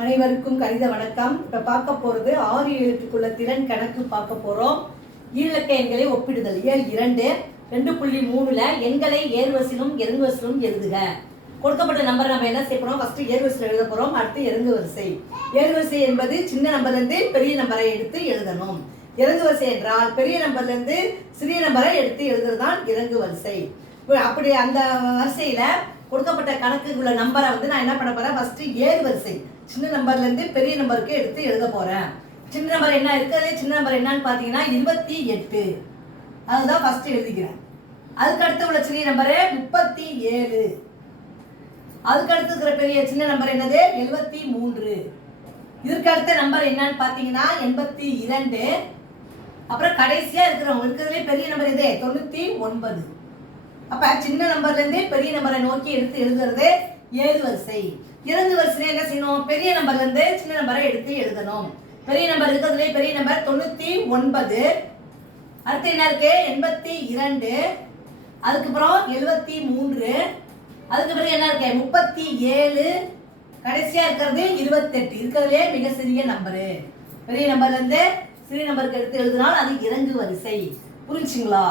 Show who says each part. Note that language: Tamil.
Speaker 1: அனைவருக்கும் கணித வணக்கம். இப்போ பார்க்க போகிறது ஆறு எழுத்துக்குள்ள திறன் கணக்கு பார்க்க போகிறோம் ஈழக்க எண்களை ஒப்பிடுதல். இயல் இரண்டு? ரெண்டு புள்ளி மூணுல எண்களை ஏர்வசிலும் இறங்குவரிசையிலும் எழுதுக. கொடுக்கப்பட்ட நம்பர் நம்ம என்ன செய்ய போகிறோம் ஃபஸ்ட்டு ஏர்வரிசையில் எழுத போகிறோம் அடுத்து இறங்கு வரிசை ஏர்வரிசை என்பது சின்ன நம்பர்லேருந்து பெரிய நம்பரை எடுத்து எழுதணும். இறங்கு வரிசை என்றால் பெரிய நம்பர்லேருந்து சிறிய நம்பரை எடுத்து எழுதுறதுதான் இறங்கு வரிசை அப்படி அந்த வரிசையில் கொடுக்கப்பட்ட கணக்குக்குள்ள நம்பரை வந்து நான் என்ன பண்ண போறேன்? ஃபர்ஸ்ட் ஏழு வரிசை. சின்ன நம்பர்ல இருந்து பெரிய நம்பருக்கு எடுத்து எழுத போறேன். சின்ன நம்பர் என்ன இருக்கிறதே சின்ன நம்பர் என்னன்னு பாத்தீங்கன்னா இருபத்தி எட்டு. அதுதான் ஃபர்ஸ்ட் எழுதிக்கிறேன். அதுக்கு அடுத்து உள்ள சிறிய நம்பரு முப்பத்தி ஏழு. அதுக்கு அடுத்து இருக்கிற பெரிய சின்ன நம்பர் என்னது? எழுபத்தி மூன்று. இதற்கு அடுத்த நம்பர் என்னன்னு பாத்தீங்கன்னா எண்பத்தி இரண்டு. அப்புறம் கடைசியா இருக்கிறவங்க இருக்கிறதுலே பெரிய நம்பர் எது? தொண்ணூத்தி ஒன்பது. அப்போ சின்ன நம்பர்லேருந்தே பெரிய நம்பரை நோக்கி எடுத்து எழுதுறது ஏழு வரிசை இறந்து வரிசையில என்ன செய்யணும்? பெரிய நம்பர்லேருந்து சின்ன நம்பரை எடுத்து எழுதணும். பெரிய நம்பர் இருக்கிறதுலே பெரிய நம்பர் தொண்ணூத்தி ஒன்பது. அடுத்து என்ன இருக்கு? எண்பத்தி இரண்டு. அதுக்கப்புறம் எழுபத்தி மூன்று. அதுக்கு பிறகு என்ன இருக்கு? முப்பத்தி ஏழு. கடைசியா இருக்கிறது இருபத்தெட்டு. இருக்கிறதுலே மிக சிறிய நம்பரு பெரிய நம்பர்ல இருந்து சிறிய நம்பருக்கு எடுத்து எழுதினால் அது இறங்கு வரிசை. புரிஞ்சுங்களா?